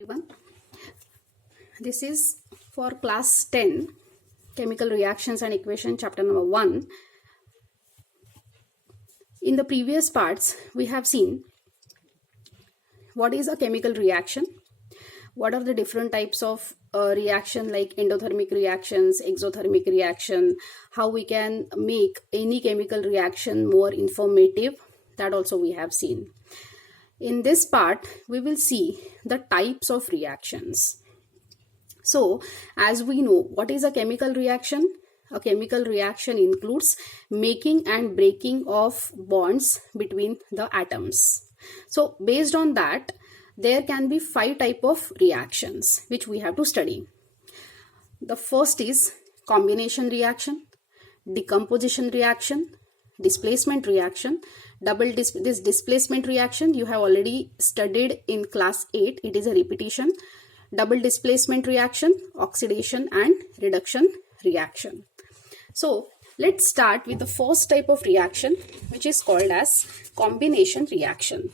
Everyone, this is for class 10 chemical reactions and equation chapter number 1. In the previous parts we have seen what is a chemical reaction, what are the different types of reaction like endothermic reactions, exothermic reaction, how we can make any chemical reaction more informative, that also we have seen. In this part, we will see the types of reactions. So, as we know, what is a chemical reaction? A chemical reaction includes making and breaking of bonds between the atoms. So, based on that, there can be 5 types of reactions which we have to study. The first is combination reaction, decomposition reaction, displacement reaction. This displacement reaction you have already studied in class 8. It is a repetition. Double displacement reaction, oxidation and reduction reaction. So let's start with the first type of reaction, which is called as combination reaction.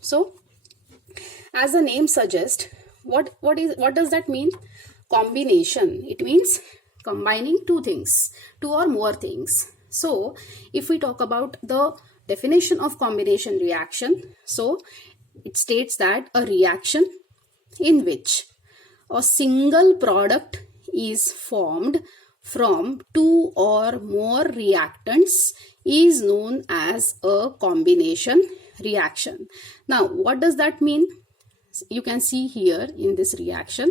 So as the name suggests, what does that mean? Combination. It means combining two or more things. So if we talk about the definition of combination reaction, so it states that a reaction in which a single product is formed from two or more reactants is known as a combination reaction. Now, what does that mean? You can see here in this reaction,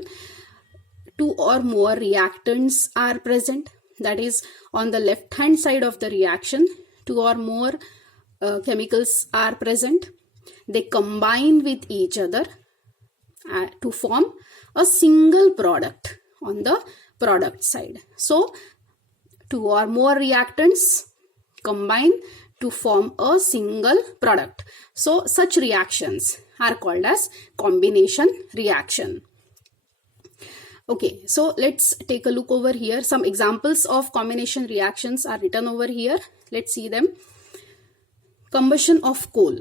two or more reactants are present. That is, on the left hand side of the reaction, two or more chemicals are present. They combine with each other to form a single product on the product side. So, two or more reactants combine to form a single product. So, such reactions are called as combination reaction. Okay, so let's take a look over here. Some examples of combination reactions are written over here. Let's see them. Combustion of coal.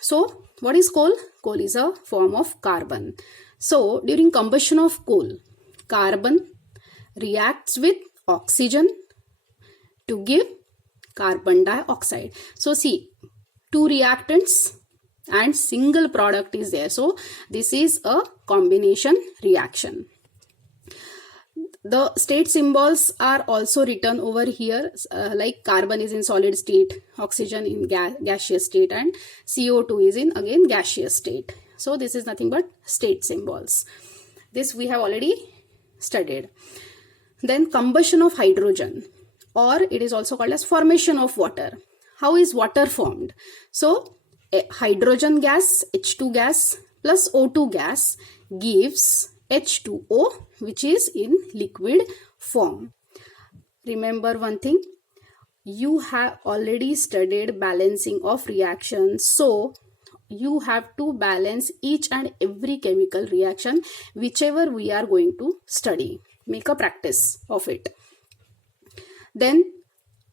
So, what is coal? Coal is a form of carbon. So, during combustion of coal, carbon reacts with oxygen to give carbon dioxide. So, see, two reactants and single product is there. So, this is a combination reaction. The state symbols are also written over here, like carbon is in solid state, oxygen in gaseous state, and CO2 is in again gaseous state. So this is nothing but state symbols. This we have already studied. Then combustion of hydrogen, or it is also called as formation of water. How is water formed? So hydrogen gas, H2 gas plus O2 gas gives H2O, which is in liquid form. Remember one thing, you have already studied balancing of reactions. So you have to balance each and every chemical reaction whichever we are going to study. Make a practice of it. Then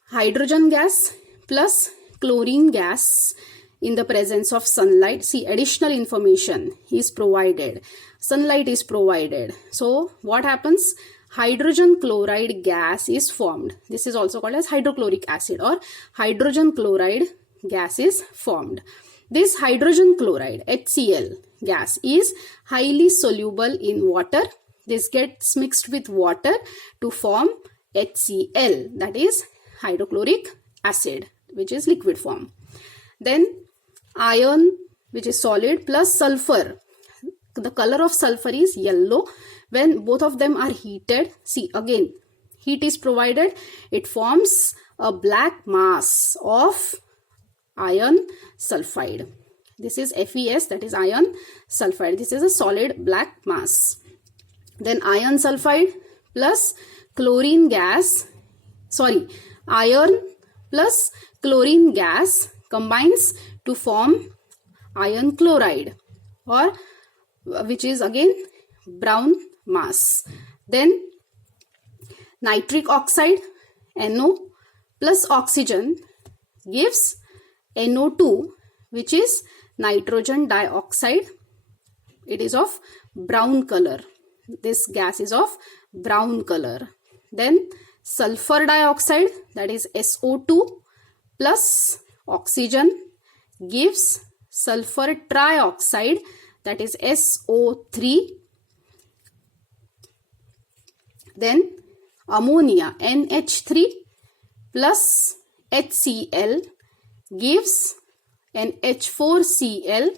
hydrogen gas plus chlorine gas in the presence of sunlight. See, additional information is provided. Sunlight is provided. So what happens? Hydrogen chloride gas is formed. This is also called as hydrochloric acid, or hydrogen chloride gas is formed. This hydrogen chloride, HCl gas, is highly soluble in water. This gets mixed with water to form HCl, that is hydrochloric acid, which is liquid form. Then iron, which is solid, plus sulfur. The color of sulfur is yellow. When both of them are heated, see again, heat is provided. It forms a black mass of iron sulfide. This is FeS, that is iron sulfide. This is a solid black mass. Then iron sulfide plus chlorine gas, iron plus chlorine gas combines to form iron chloride, or which is again brown mass. Then nitric oxide, NO plus oxygen gives NO2, which is nitrogen dioxide. it is of brown color. This gas is of brown color. Then sulfur dioxide, that is SO2 plus oxygen gives sulfur trioxide, that is SO3. Then ammonia NH3 plus HCl gives NH4Cl,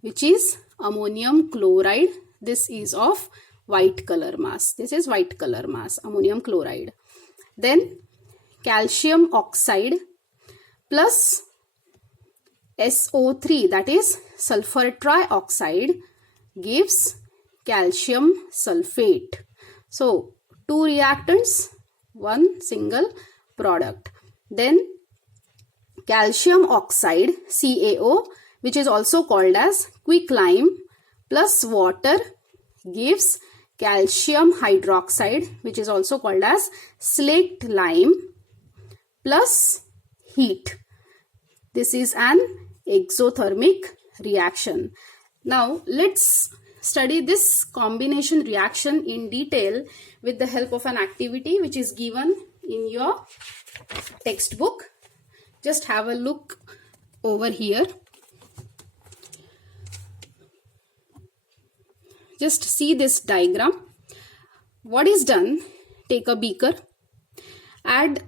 which is ammonium chloride. This is of white color mass. This is white color mass, ammonium chloride. Then calcium oxide plus SO3, that is sulfur trioxide, gives calcium sulfate. So two reactants, one single product. Then calcium oxide CaO, which is also called as quicklime, plus water gives calcium hydroxide, which is also called as slaked lime, plus heat. This is an exothermic reaction. Now let's study this combination reaction in detail with the help of an activity which is given in your textbook. Just have a look over here. Just see this diagram. What is done? Take a beaker, add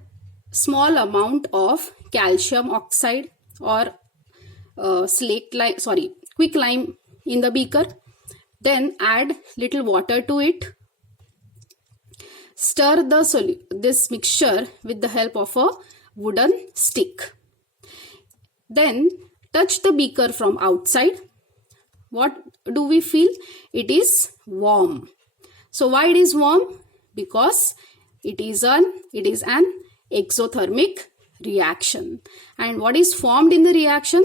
small amount of calcium oxide or quicklime in the beaker. Then add little water to it. Stir this mixture with the help of a wooden stick. Then touch the beaker from outside. What do we feel? It is warm. So why it is warm? Because it is an exothermic reaction. And what is formed in the reaction?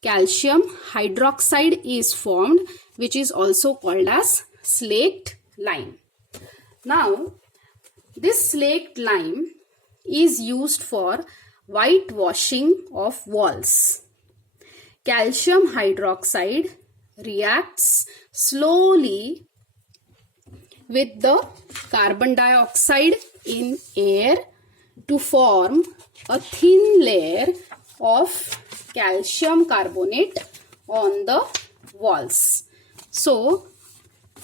Calcium hydroxide is formed, which is also called as slaked lime. Now, this slaked lime is used for whitewashing of walls. Calcium hydroxide reacts slowly with the carbon dioxide in air to form a thin layer of calcium carbonate on the walls. So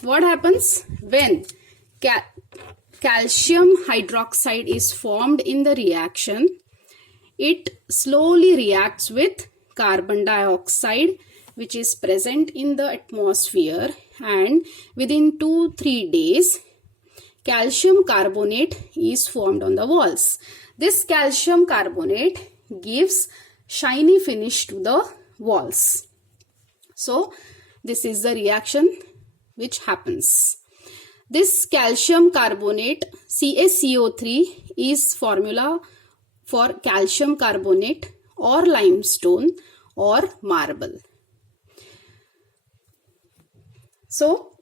what happens when calcium hydroxide is formed in the reaction? It slowly reacts with carbon dioxide, which is present in the atmosphere, and within 2-3 days calcium carbonate is formed on the walls. This calcium carbonate gives shiny finish to the walls. So this is the reaction which happens. This calcium carbonate CaCO3 is formula for calcium carbonate or limestone or marble. So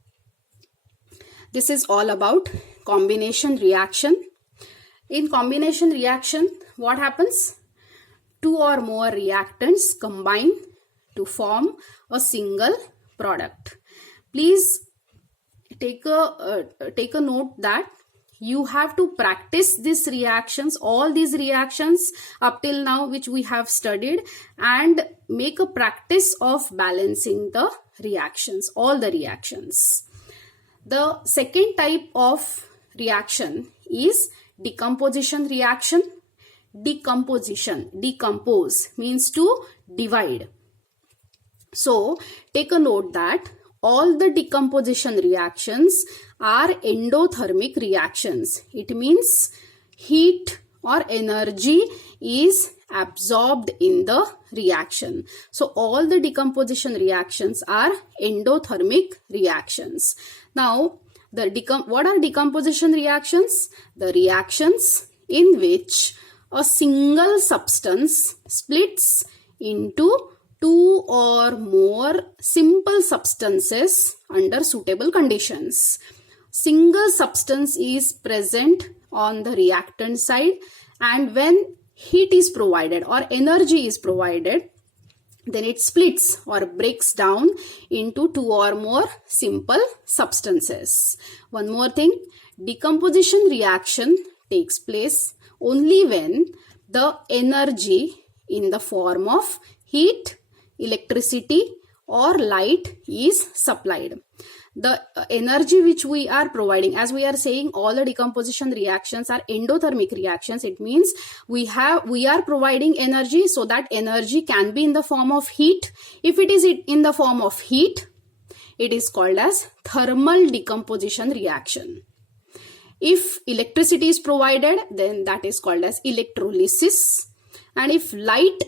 this is all about combination reaction. In combination reaction, what happens? Two or more reactants combine to form a single product. Please take a note that you have to practice these reactions, all these reactions up till now which we have studied, and make a practice of balancing the reactions, all the reactions. The second type of reaction is decomposition reaction. Decomposition, decompose means to divide. So take a note that all the decomposition reactions are endothermic reactions. It means heat or energy is absorbed in the reaction. So all the decomposition reactions are endothermic reactions. Now, what are decomposition reactions? The reactions in which a single substance splits into two or more simple substances under suitable conditions. Single substance is present on the reactant side, and when heat is provided or energy is provided, then it splits or breaks down into two or more simple substances. One more thing, decomposition reaction takes place only when the energy in the form of heat, electricity or light is supplied. The energy which we are providing, as we are saying, all the decomposition reactions are endothermic reactions. It means we are providing energy, so that energy can be in the form of heat. If it is in the form of heat, it is called as thermal decomposition reaction. If electricity is provided, then that is called as electrolysis. And if light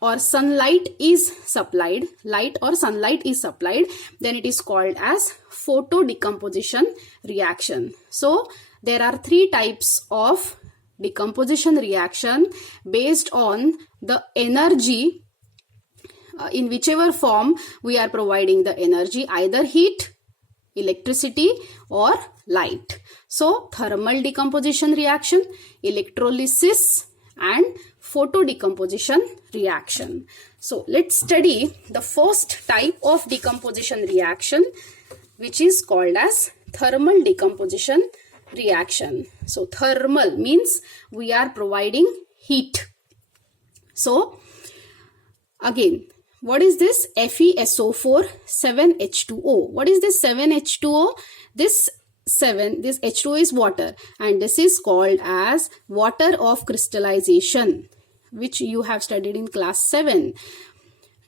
or sunlight is supplied, then it is called as photodecomposition reaction. So there are three types of decomposition reaction based on the energy, in whichever form we are providing the energy, either heat, electricity or light. So thermal decomposition reaction, electrolysis and photodecomposition reaction. So let's study the first type of decomposition reaction, which is called as thermal decomposition reaction. So thermal means we are providing heat. So again, what is this? FeSO4 7H2O. What is this 7H2O? This H2O is water, and this is called as water of crystallization, which you have studied in class 7.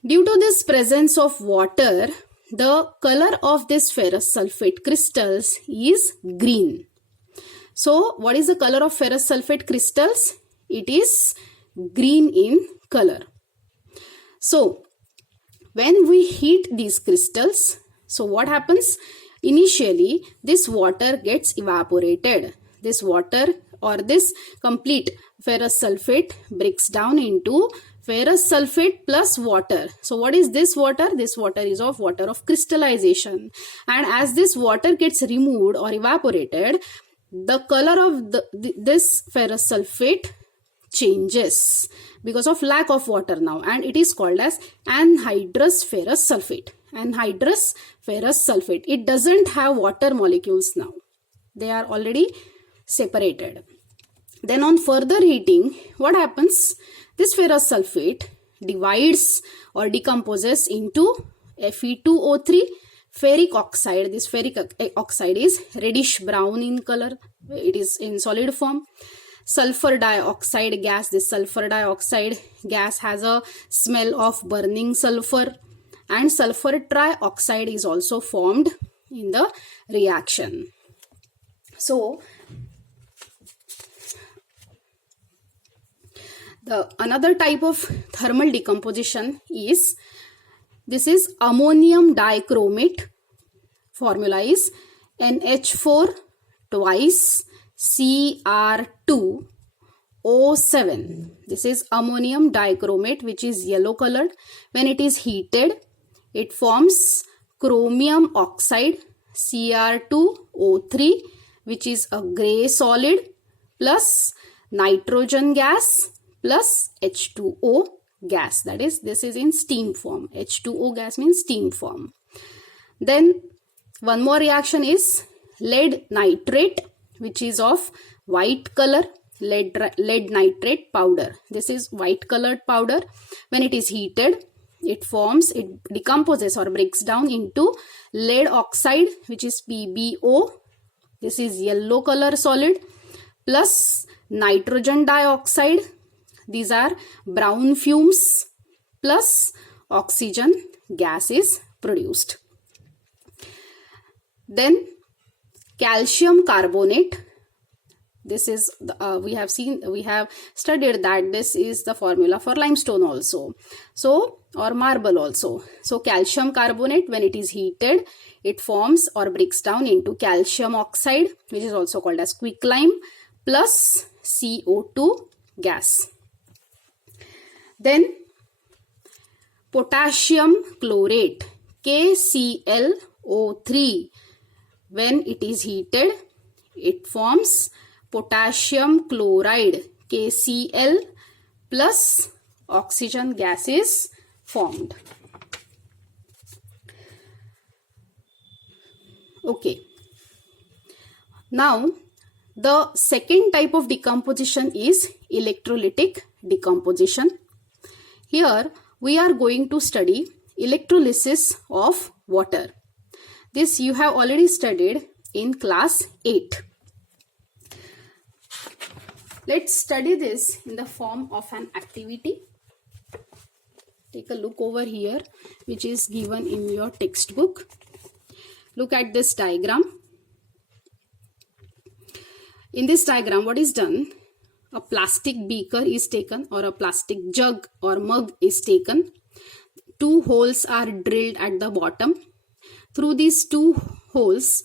Due to this presence of water, the color of this ferrous sulfate crystals is green. So what is the color of ferrous sulfate crystals? It is green in color. So when we heat these crystals, so what happens? Initially, this water gets evaporated. This water or this complete ferrous sulfate breaks down into ferrous sulfate plus water. So what is this water? This water is of water of crystallization. And as this water gets removed or evaporated, the color of this ferrous sulfate changes because of lack of water now, and it is called as anhydrous ferrous sulfate. Anhydrous ferrous sulfate. It doesn't have water molecules now. They are already separated. Then on further heating, what happens? This ferrous sulfate divides or decomposes into Fe2O3 ferric oxide. This ferric oxide is reddish brown in color. It is in solid form. Sulfur dioxide gas. This sulfur dioxide gas has a smell of burning sulfur. And sulfur trioxide is also formed in the reaction. So the another type of thermal decomposition is, this is ammonium dichromate. Formula is NH4 twice Cr2O7. This is ammonium dichromate, which is yellow colored. When it is heated, it forms chromium oxide Cr2O3, which is a gray solid, plus nitrogen gas plus H2O gas. That is, this is in steam form. H2O gas means steam form. Then one more reaction is lead nitrate, which is of white color, lead nitrate powder. This is white colored powder. When it is heated, it decomposes or breaks down into lead oxide, which is PbO. This is yellow color solid, plus nitrogen dioxide. These are brown fumes, plus oxygen gas is produced. Then calcium carbonate. This is we have studied that this is the formula for limestone also, so or marble also. So calcium carbonate, when it is heated, it forms or breaks down into calcium oxide, which is also called as quicklime, plus CO2 gas. Then potassium chlorate, KClO3, when it is heated, it forms potassium chloride, KCl, plus oxygen gas is formed. Okay. Now, the second type of decomposition is electrolytic decomposition. Here, we are going to study electrolysis of water. This you have already studied in class 8. Let's study this in the form of an activity. Take a look over here, which is given in your textbook. Look at this diagram. In this diagram, what is done? A plastic beaker is taken, or a plastic jug or mug is taken. 2 holes are drilled at the bottom. Through these 2 holes,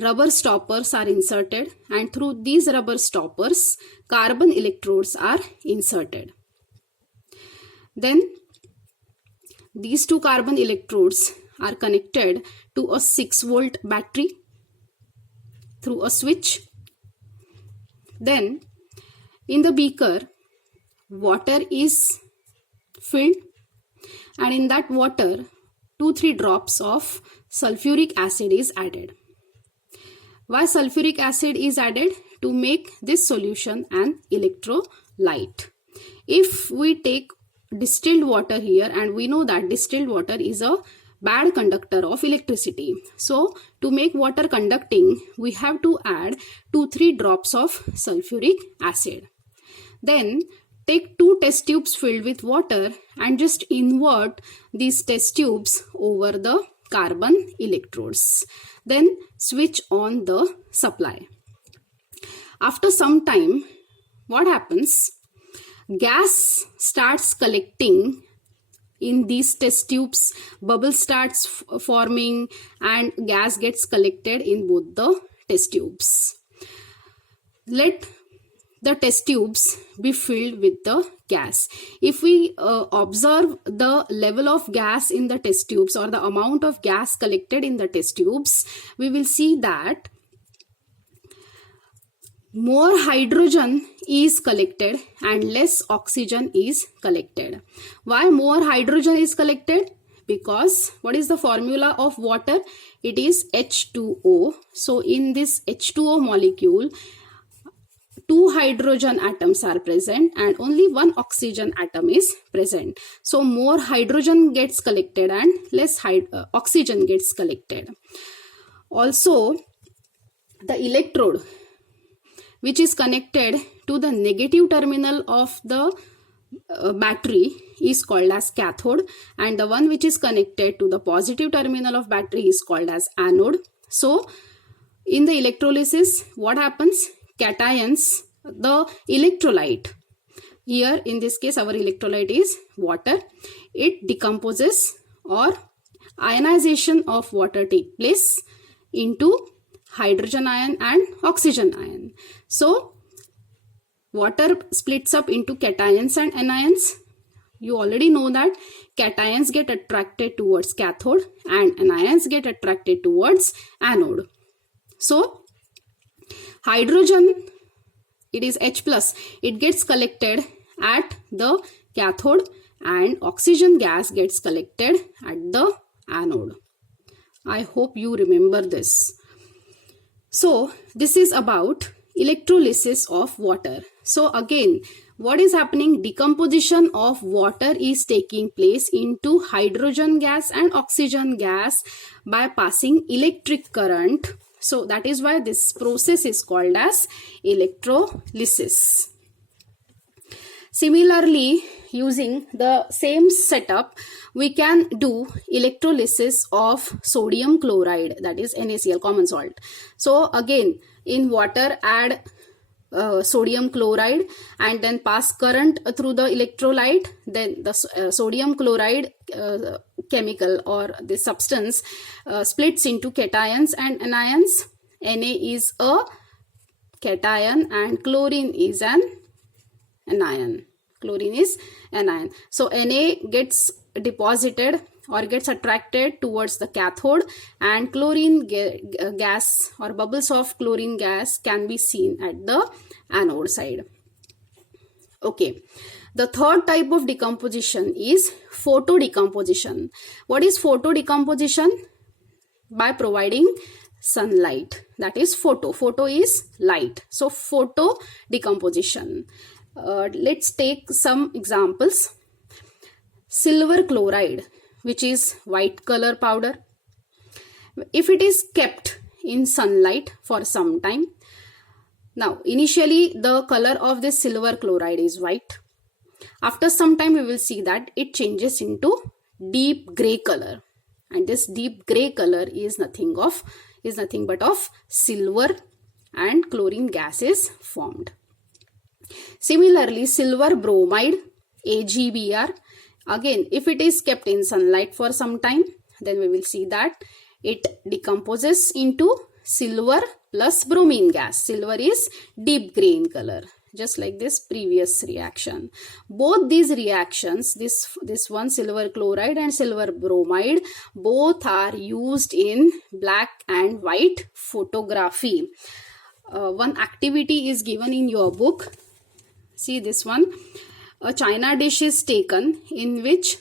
rubber stoppers are inserted, and through these rubber stoppers, carbon electrodes are inserted. Then, these 2 carbon electrodes are connected to a 6-volt battery through a switch. Then, in the beaker, water is filled, and in that water, 2-3 drops of sulfuric acid is added. Why sulfuric acid is added? To make this solution an electrolyte. If we take distilled water here, and we know that distilled water is a bad conductor of electricity. So, to make water conducting, we have to add 2-3 drops of sulfuric acid. Then, take 2 test tubes filled with water and just invert these test tubes over the carbon electrodes. Then, switch on the supply. After some time, what happens? Gas starts collecting in these test tubes, bubble starts forming, and gas gets collected in both the test tubes. Let the test tubes be filled with the gas. If we observe the level of gas in the test tubes, or the amount of gas collected in the test tubes, we will see that more hydrogen is collected and less oxygen is collected. Why more hydrogen is collected? Because what is the formula of water? It is H2O. So in this H2O molecule, 2 hydrogen atoms are present and only 1 oxygen atom is present. So more hydrogen gets collected and less oxygen gets collected. Also, the electrode which is connected to the negative terminal of the battery is called as cathode, and the one which is connected to the positive terminal of battery is called as anode. So, in the electrolysis, what happens? Cations, the electrolyte, here in this case our electrolyte is water, it decomposes, or ionization of water take place into hydrogen ion and oxygen ion. So, water splits up into cations and anions. You already know that cations get attracted towards cathode and anions get attracted towards anode. So, hydrogen, it is H+, it gets collected at the cathode, and oxygen gas gets collected at the anode. I hope you remember this. So, this is about electrolysis of water. So, again, what is happening? Decomposition of water is taking place into hydrogen gas and oxygen gas by passing electric current. So, that is why this process is called as electrolysis. Similarly, using the same setup, we can do electrolysis of sodium chloride, that is NaCl, common salt. So again, in water add sodium chloride and then pass current through the electrolyte, then the sodium chloride chemical or the substance splits into cations and anions. Na is a cation and chlorine is an anion. Chlorine is anion. So Na gets deposited or gets attracted towards the cathode, and chlorine gas or bubbles of chlorine gas can be seen at the anode side. Okay. The third type of decomposition is photo decomposition. What is photo decomposition? By providing sunlight. That is photo. Photo is light. So photo decomposition. Let's take some examples. Silver chloride, which is white color powder. If it is kept in sunlight for some time, now initially the color of this silver chloride is white. After some time we will see that it changes into deep gray color, and this deep gray color is nothing but of silver and chlorine gas is formed. Similarly, silver bromide, AgBr, again if it is kept in sunlight for some time, then we will see that it decomposes into silver plus bromine gas. Silver is deep gray in color, just like this previous reaction. Both these reactions, this one silver chloride and silver bromide, both are used in black and white photography. One activity is given in your book. See this one. A china dish is taken in which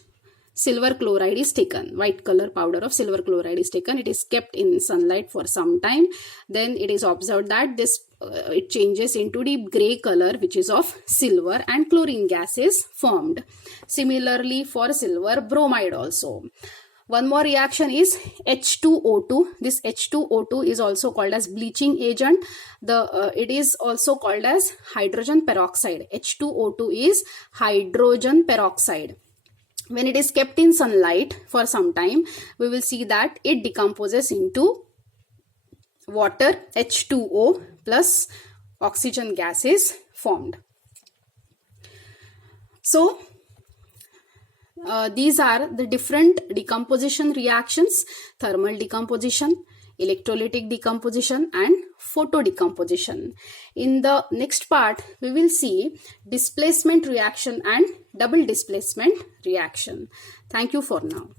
silver chloride is taken. White color powder of silver chloride is taken. It is kept in sunlight for some time. Then it is observed that this it changes into deep gray color, which is of silver, and chlorine gas is formed. Similarly for silver bromide also. One more reaction is H2O2. This H2O2 is also called as bleaching agent. It is also called as hydrogen peroxide. H2O2 is hydrogen peroxide. When it is kept in sunlight for some time, we will see that it decomposes into water, H2O plus oxygen gas is formed. So, these are the different decomposition reactions: thermal decomposition, electrolytic decomposition, and photo decomposition. In the next part, we will see displacement reaction and double displacement reaction. Thank you for now.